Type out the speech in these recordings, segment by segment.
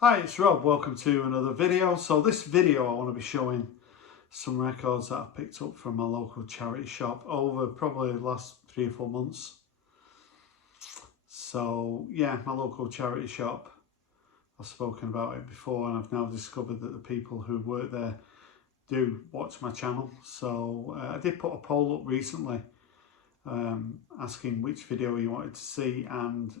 Hi, it's Rob. Welcome to another video. So this video I want to be showing some records that I've picked up from my local charity shop over probably the last 3 or 4 months. So yeah, my local charity shop, I've spoken about it before, and I've now discovered that the people who work there do watch my channel. So I did put a poll up recently asking which video you wanted to see, and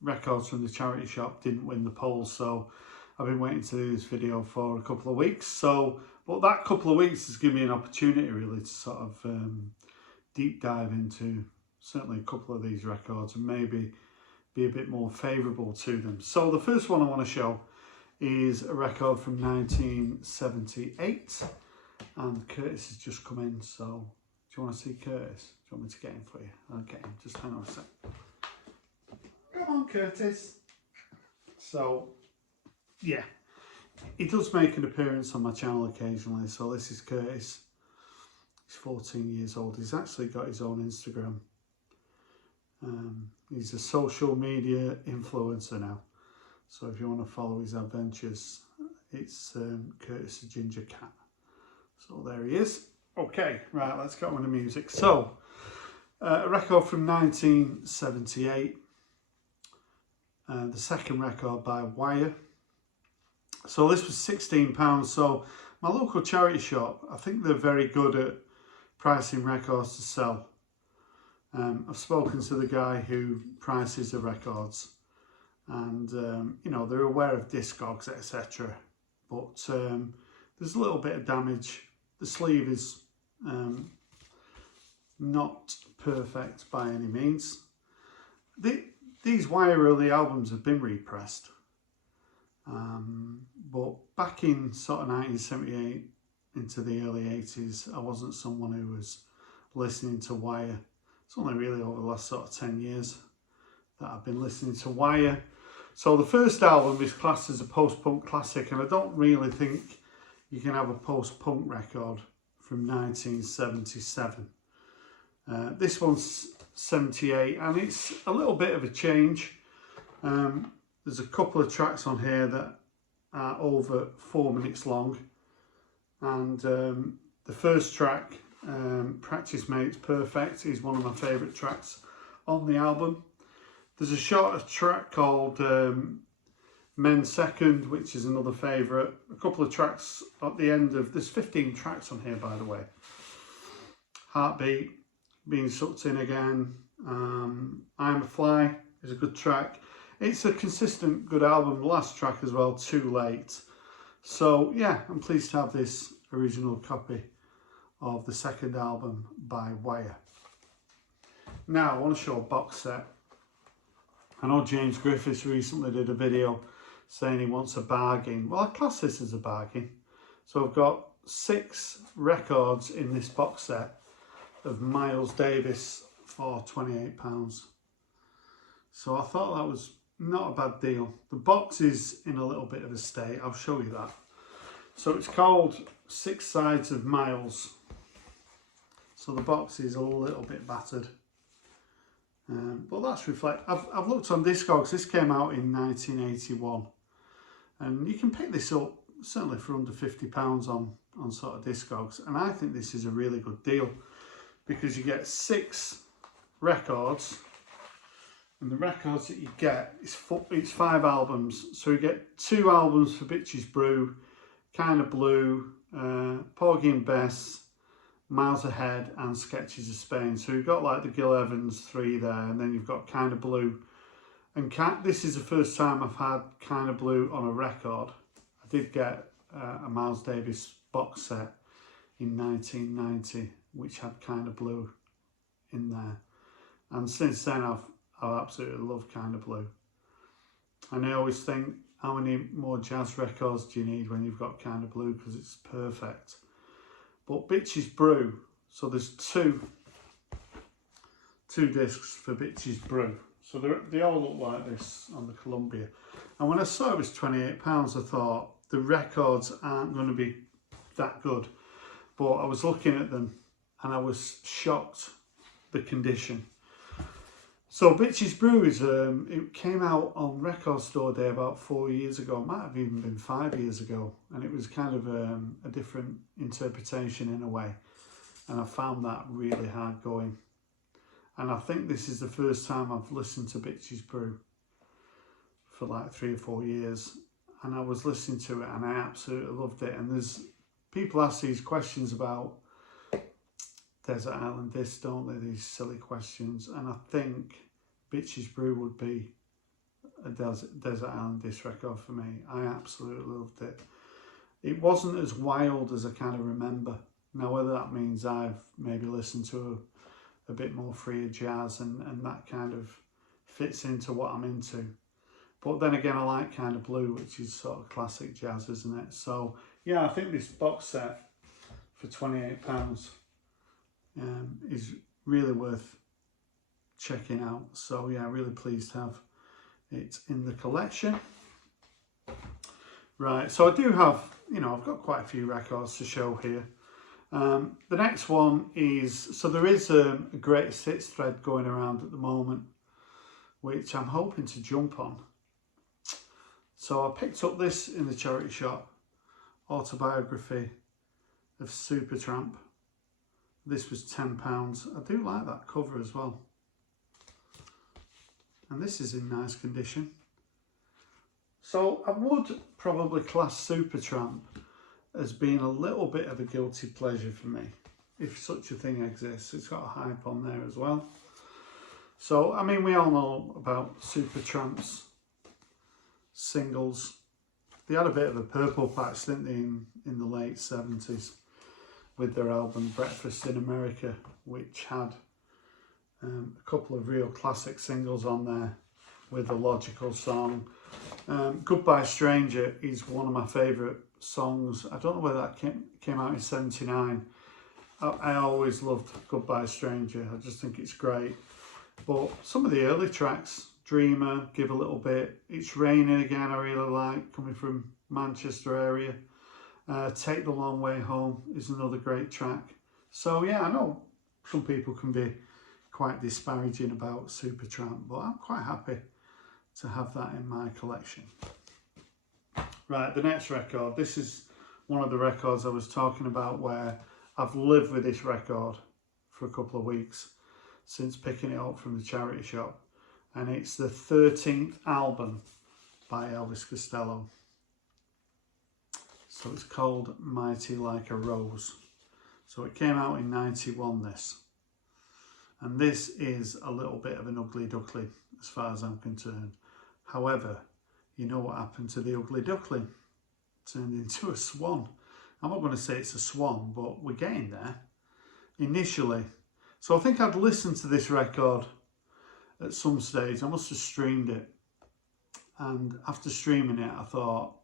records from the charity shop didn't win the poll, so I've been waiting to do this video for a couple of weeks. But that couple of weeks has given me an opportunity really to sort of deep dive into certainly a couple of these records and maybe be a bit more favourable to them. So the first one I want to show is a record from 1978, and Curtis has just come in. So do you want to see Curtis? Do you want me to get him for you? Okay, just hang on a sec. Come on, Curtis. So, yeah, he does make an appearance on my channel occasionally. So this is Curtis. He's 14 years old. He's actually got his own Instagram. He's a social media influencer now. So if you want to follow his adventures, it's Curtis the Ginger Cat. So there he is. Okay, right, let's get on with the music. So, a record from 1978. The second record by Wire. So this was £16. So my local charity shop, I think they're very good at pricing records to sell. I've spoken to the guy who prices the records, and you know, they're aware of Discogs, etc. But there's a little bit of damage. The sleeve is not perfect by any means. These Wire early albums have been repressed, but back in sort of 1978 into the early 80s, I wasn't someone who was listening to Wire. It's only really over the last sort of 10 years that I've been listening to Wire. So the first album is classed as a post-punk classic, and I don't really think you can have a post-punk record from 1977. This one's 78, and it's a little bit of a change. There's a couple of tracks on here that are over 4 minutes long, and the first track, Practice Makes Perfect, is one of my favourite tracks on the album. There's a shorter track called Men Second, which is another favourite. A couple of tracks at the end of, there's 15 tracks on here by the way. Heartbeat, Being Sucked In Again, I'm a Fly is a good track. It's a consistent good album. The last track as well, Too Late. So yeah, I'm pleased to have this original copy of the second album by Wire. Now I want to show a box set. I know James Griffiths recently did a video saying he wants a bargain. Well, I class this as a bargain. So I've got 6 records in this box set of Miles Davis for £28. So I thought that was not a bad deal. The box is in a little bit of a state, I'll show you that. So it's called 6 Sides of Miles. So the box is a little bit battered. But that's I've looked on Discogs. This came out in 1981. And you can pick this up certainly for under £50 on sort of Discogs. And I think this is a really good deal, because you get 6 records, and the records that you get is it's 5 albums. So you get 2 albums for Bitches Brew, Kinda Blue, Porgy and Bess, Miles Ahead, and Sketches of Spain. So you've got like the Gil Evans 3 there, and then you've got Kinda Blue. And this is the first time I've had Kinda Blue on a record. I did get a Miles Davis box set in 1990, which had Kinda Blue in there. And since then I've absolutely loved Kinda Blue. And I always think, how many more jazz records do you need when you've got Kinda Blue, because it's perfect. But Bitches Brew, so there's two discs for Bitches Brew. So they all look like this on the Columbia. And when I saw it was £28, I thought the records aren't going to be that good. But I was looking at them and I was shocked, the condition. So Bitches Brew is it came out on Record Store Day about 4 years ago. It might have even been 5 years ago, and it was kind of a different interpretation in a way. And I found that really hard going. And I think this is the first time I've listened to Bitches Brew for like 3 or 4 years. And I was listening to it and I absolutely loved it. And there's people ask these questions about Desert Island Disc, don't they? These silly questions. And I think Bitches Brew would be a Desert Island Disc record for me. I absolutely loved it. It wasn't as wild as I kind of remember. Now, whether that means I've maybe listened to a bit more freer jazz and that kind of fits into what I'm into. But then again, I like kind of blue, which is sort of classic jazz, isn't it? So, yeah, I think this box set for £28 is really worth checking out. So, yeah, really pleased to have it in the collection. Right, so I do have, I've got quite a few records to show here. The next one is, so there is a greatest hits thread going around at the moment, which I'm hoping to jump on. So I picked up this in the charity shop, Autobiography of Supertramp. This was £10. I do like that cover as well. And this is in nice condition. So I would probably class Supertramp as being a little bit of a guilty pleasure for me, if such a thing exists. It's got a hype on there as well. So, I mean, we all know about Supertramp's singles. They had a bit of a purple patch, didn't they, in the late 70s with their album Breakfast in America, which had a couple of real classic singles on there with a logical song. Goodbye Stranger is one of my favourite songs. I don't know whether that came out in 79. I always loved Goodbye Stranger. I just think it's great. But some of the early tracks, Dreamer, Give a Little Bit, It's Raining Again, I really like, coming from Manchester area. Take the Long Way Home is another great track. So yeah, I know some people can be quite disparaging about Supertramp, but I'm quite happy to have that in my collection. Right, the next record. This is one of the records I was talking about where I've lived with this record for a couple of weeks since picking it up from the charity shop. And it's the 13th album by Elvis Costello. So it's called Mighty Like a Rose. So it came out in 91, this. And this is a little bit of an ugly duckling as far as I'm concerned. However, you know what happened to the ugly duckling? Turned into a swan. I'm not going to say it's a swan, but we're getting there. Initially. So I think I'd listened to this record at some stage. I must have streamed it. And after streaming it, I thought,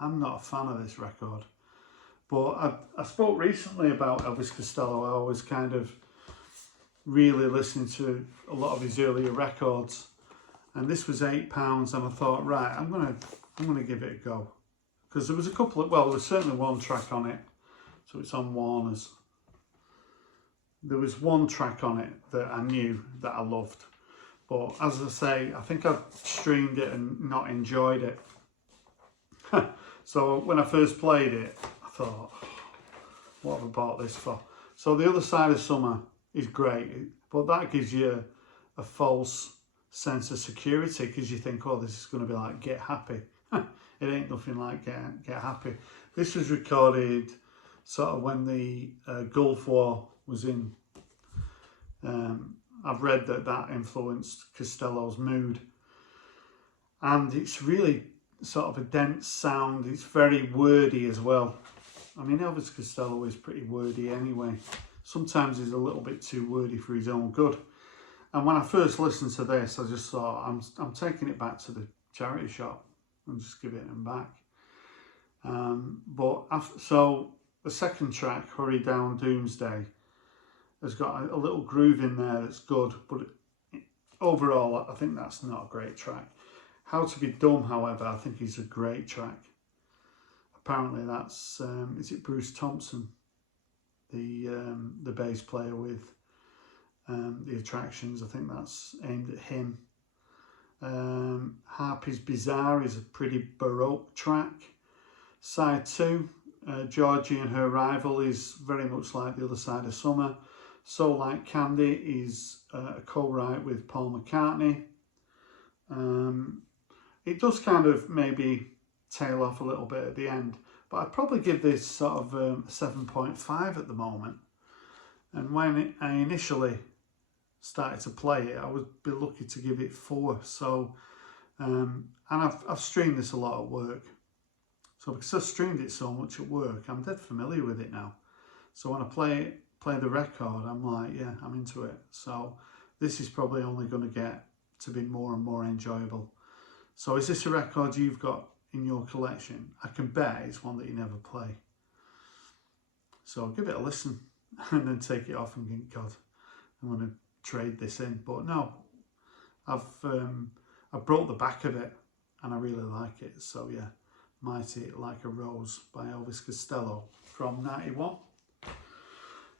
I'm not a fan of this record. But I spoke recently about Elvis Costello. I always kind of really listening to a lot of his earlier records. And this was £8, and I thought, right, I'm gonna give it a go. Because there was a couple of, well, there's certainly one track on it. So it's on Warner's. There was one track on it that I knew that I loved. But as I say, I think I've streamed it and not enjoyed it. So when I first played it, I thought, what have I bought this for? So The Other Side of Summer is great, but that gives you a false sense of security because you think, oh, this is going to be like Get Happy. It ain't nothing like Get Happy. This was recorded sort of when the Gulf War was in. I've read that influenced Costello's mood. And it's really sort of a dense sound. It's very wordy as well. I mean, Elvis Costello is pretty wordy anyway. Sometimes he's a little bit too wordy for his own good. And when I first listened to this, I just thought, I'm taking it back to the charity shop and just giving it back. So the second track, Hurry Down Doomsday, has got a little groove in there that's good, but overall, I think that's not a great track. How to Be Dumb, however, I think is a great track. Apparently that's, is it Bruce Thompson, the bass player with The Attractions, I think that's aimed at him. Harpy's Bizarre is a pretty baroque track. Side 2, Georgie and Her Rival, is very much like The Other Side of Summer. So Like Candy is a co-write with Paul McCartney. It does kind of maybe tail off a little bit at the end, but I'd probably give this sort of 7.5 at the moment. And when I initially started to play it, I would be lucky to give it 4. So, and I've streamed this a lot at work. So because I've streamed it so much at work, I'm dead familiar with it now. So when I play the record, I'm like, yeah, I'm into it. So this is probably only going to get to be more and more enjoyable. So is this a record you've got in your collection? I can bet it's one that you never play. So give it a listen and then take it off and think, God, I'm going to trade this in. But no, I broke the back of it and I really like it. So yeah, Mighty Like a Rose by Elvis Costello from 91.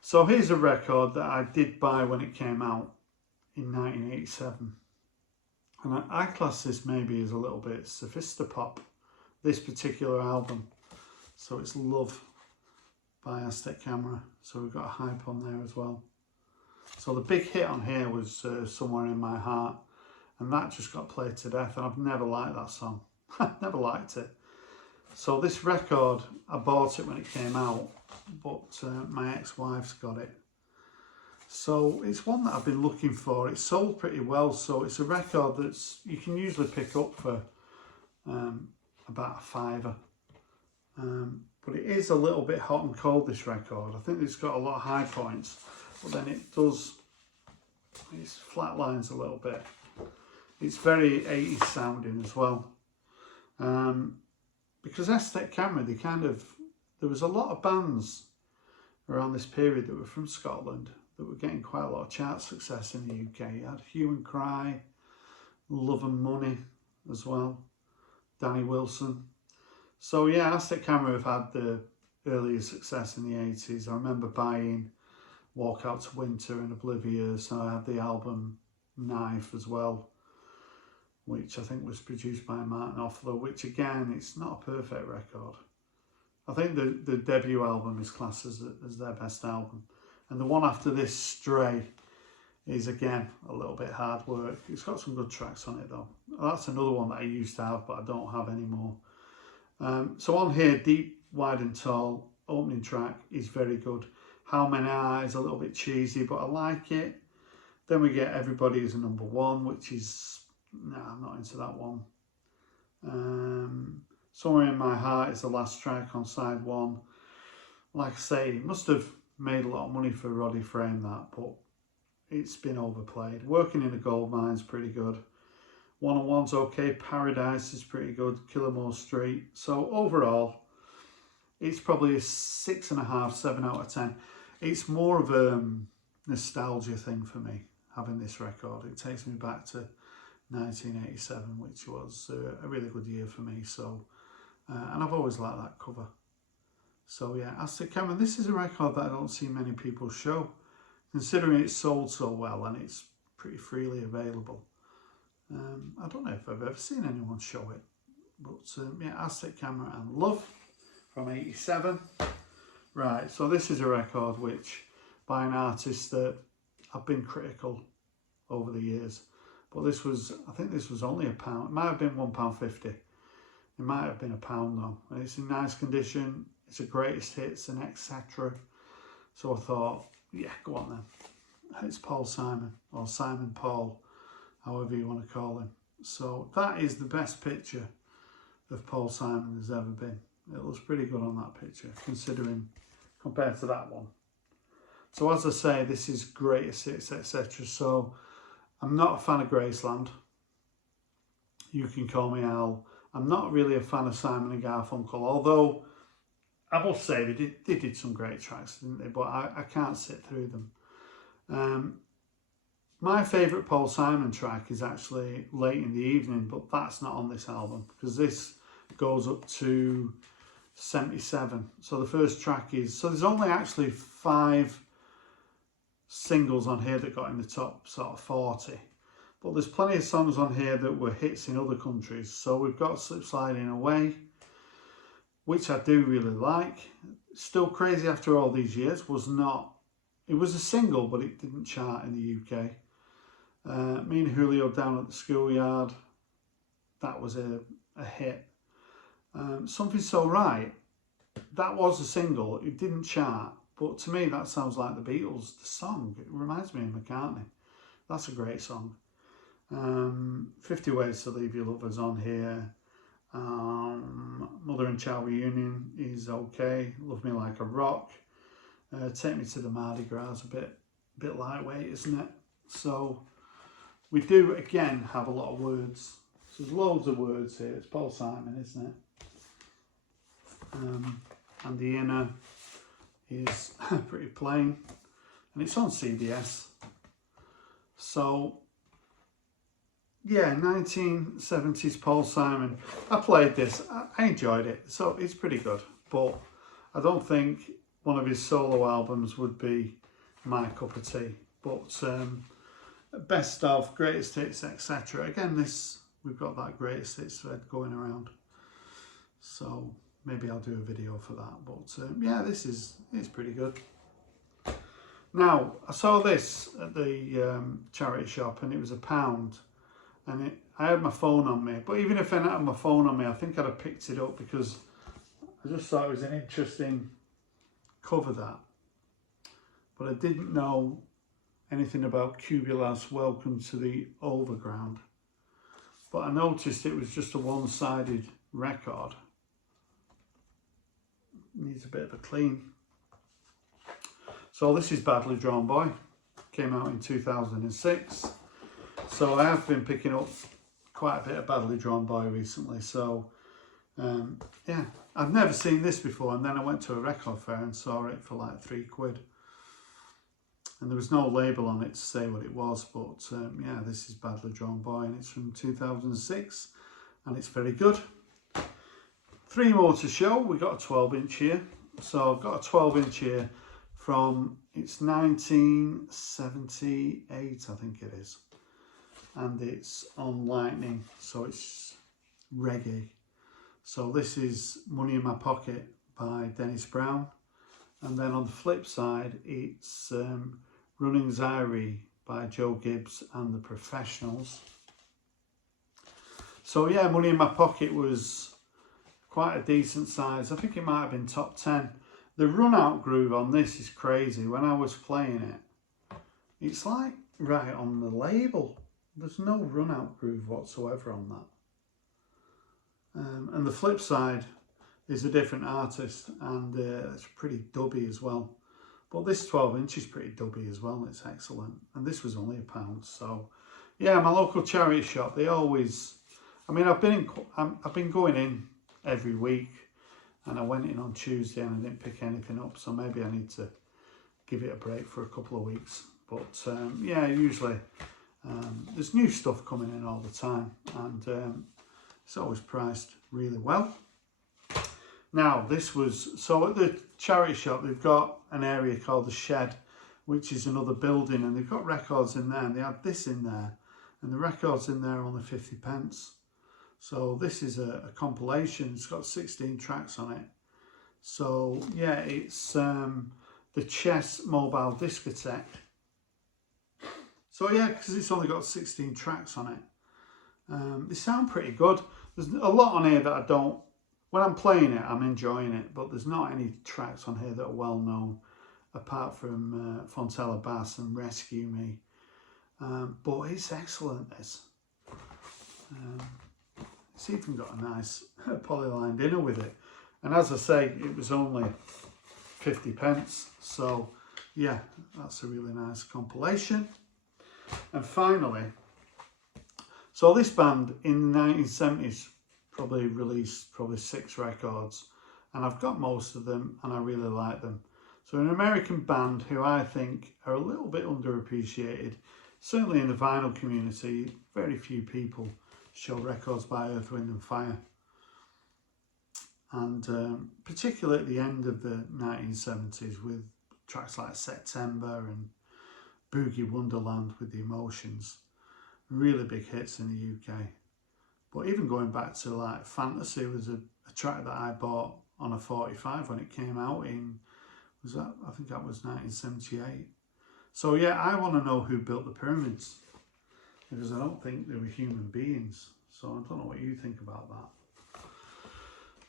So here's a record that I did buy when it came out in 1987. And I class this maybe as a little bit sophistopop, this particular album. So it's Love by Aztec Camera. So we've got a hype on there as well. So the big hit on here was Somewhere in My Heart. And that just got played to death. And I've never liked that song. I've never liked it. So this record, I bought it when it came out, but my ex-wife's got it. So it's one that I've been looking for. It's sold pretty well, so it's a record that's you can usually pick up for about a £5. But it is a little bit hot and cold, this record. I think it's got a lot of high points, but then it flatlines a little bit. It's very 80s sounding as well. Because Aztec Camera, there was a lot of bands around this period that were from Scotland that were getting quite a lot of chart success in the UK. You had Hue and Cry, Love and Money as well, Danny Wilson. So yeah, Aztec Camera have had the earlier success in the 80s. I remember buying Walk Out to Winter and Oblivious, and I had the album Knife as well, which I think was produced by Martin Offler, which again, it's not a perfect record. I think the debut album is classed as their best album. And the one after this, Stray, is again a little bit hard work. It's got some good tracks on it though. That's another one that I used to have, but I don't have anymore. So on here, Deep, Wide and Tall, opening track is very good. How Many Eyes, a little bit cheesy, but I like it. Then we get Everybody Is a Number One, which is, no, I'm not into that one. Somewhere in My Heart is the last track on side 1. Like I say, it must have made a lot of money for Roddy Frame, that, but it's been overplayed. Working in a Gold Mine's pretty good. One on One's okay. Paradise is pretty good. Killamore Street. So overall, it's probably a 6.5, 7 out of 10. It's more of a nostalgia thing for me, having this record. It takes me back to 1987, which was a really good year for me. So, and I've always liked that cover. So yeah, Aztec Camera, this is a record that I don't see many people show, considering it's sold so well and it's pretty freely available. I don't know if I've ever seen anyone show it, but yeah, Aztec Camera and Love from 87. Right, so this is a record which, by an artist that I've been critical over the years, but this was, I think this was only £1. It might have been £1.50. It might have been £1 though. And it's in nice condition. It's a greatest hits and etc. So I thought, yeah, go on then. It's Paul Simon, or Simon Paul, however you want to call him. So that is the best picture of Paul Simon there's ever been. It looks pretty good on that picture, considering, compared to that one. So as I say, this is greatest hits, etc. So I'm not a fan of Graceland. You Can Call Me Al. I'm not really a fan of Simon and Garfunkel, although I will say they did some great tracks, didn't they? But I can't sit through them. My favourite Paul Simon track is actually Late in the Evening, but that's not on this album because this goes up to 77. So the first track is, so there's only actually 5 singles on here that got in the top sort of 40. But there's plenty of songs on here that were hits in other countries. So we've got Slip Sliding Away, which I do really like. Still Crazy After All These Years was not, it was a single, but it didn't chart in the UK. Me and Julio Down at the Schoolyard, that was a hit. Something So Right, that was a single, it didn't chart, but to me that sounds like the Beatles, the song. It reminds me of McCartney. That's a great song. 50 Ways to Leave Your Lovers on here. Mother and Child Reunion is okay. Love Me Like a Rock. Take Me to the Mardi Gras, a bit lightweight, isn't it? So we do again have a lot of words. So there's loads of words here. It's Paul Simon, isn't it? And The Inner is pretty plain, and it's on CBS. So yeah, 1970s Paul Simon. I played this, I enjoyed it, so it's pretty good, but I don't think one of his solo albums would be my cup of tea. But best of, greatest hits, etc. Again, we've got that greatest hits thread going around, so maybe I'll do a video for that. But yeah, it's pretty good. Now, I saw this at the charity shop, and it was £1. And I had my phone on me, but even if I didn't have my phone on me, I think I'd have picked it up because I just thought it was an interesting cover, that. But I didn't know anything about Cubulas Welcome to the Overground. But I noticed it was just a one-sided record. Needs a bit of a clean. So this is Badly Drawn Boy. Came out in 2006. So I have been picking up quite a bit of Badly Drawn Boy recently. So yeah, I've never seen this before, and then I went to a record fair and saw it for like £3. And there was no label on it to say what it was, but yeah, this is Badly Drawn Boy, and it's from 2006, and it's very good. 3 more to show. We got a 12-inch here. So I've got a 12-inch here from, it's 1978, I think it is. And it's on Lightning, so it's reggae. So this is Money in My Pocket by Dennis Brown. And then on the flip side, it's Running Zyrie by Joe Gibbs and the Professionals. So yeah, Money in My Pocket was quite a decent size. I think it might have been top 10. The run out groove on this is crazy. When I was playing it, it's like right on the label. There's no run out groove whatsoever on that. And the flip side is a different artist, and it's pretty dubby as well. But this 12-inch is pretty dubby as well, and it's excellent. And this was only £1. So yeah, my local charity shop, they always, I mean, I've been going in every week, and I went in on Tuesday and I didn't pick anything up, so maybe I need to give it a break for a couple of weeks. But yeah, usually there's new stuff coming in all the time, and it's always priced really well. Now, this was, so at the charity shop, they've got an area called the Shed, which is another building, and they've got records in there, and they had this in there, and the records in there are only 50p. So this is a compilation. It's got 16 tracks on it. So yeah, it's the Chess Mobile Discotheque. So yeah, because it's only got 16 tracks on it. They sound pretty good. There's a lot on here that I don't, when I'm playing it, I'm enjoying it, but there's not any tracks on here that are well known, apart from Fontella Bass and Rescue Me. But it's excellent, this. It's even got a nice polyline dinner with it. And as I say, it was only 50p. So yeah, that's a really nice compilation. And finally, so this band in the 1970s probably released 6 records, and I've got most of them and I really like them. So an American band who I think are a little bit underappreciated, certainly in the vinyl community. Very few people show records by Earth, Wind and Fire. And particularly at the end of the 1970s with tracks like September and Boogie Wonderland with the Emotions. Really big hits in the UK. But even going back to like Fantasy was a track that I bought on a 45 when it came out in, I think that was 1978. So yeah, I want to know who built the pyramids, because I don't think they were human beings. So I don't know what you think about that.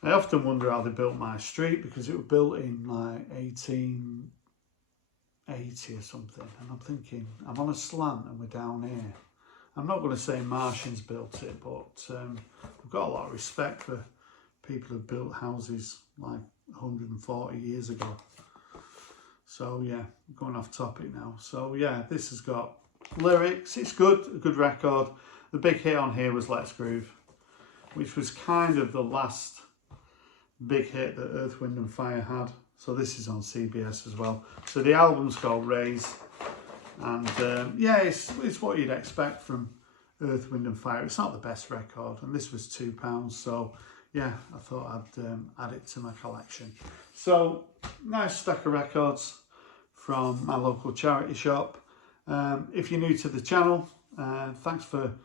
I often wonder how they built my street, because it was built in like 1880 or something. And I'm thinking, I'm on a slant and we're down here. I'm not going to say Martians built it, but I've got a lot of respect for people who built houses like 140 years ago. So yeah, going off topic now. So yeah, this has got lyrics. It's good, a good record. The big hit on here was Let's Groove, which was kind of the last big hit that Earth, Wind and Fire had. So this is on CBS as well. So the album's called Raise. And yeah, it's what you'd expect from Earth, Wind and Fire. It's not the best record, and this was £2. So yeah, I thought I'd add it to my collection. So nice stack of records from my local charity shop. If you're new to the channel, thanks for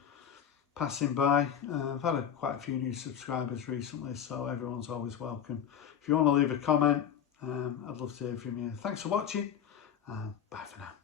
passing by. I've had quite a few new subscribers recently, so everyone's always welcome. If you want to leave a comment, I'd love to hear from you. Thanks for watching, and bye for now.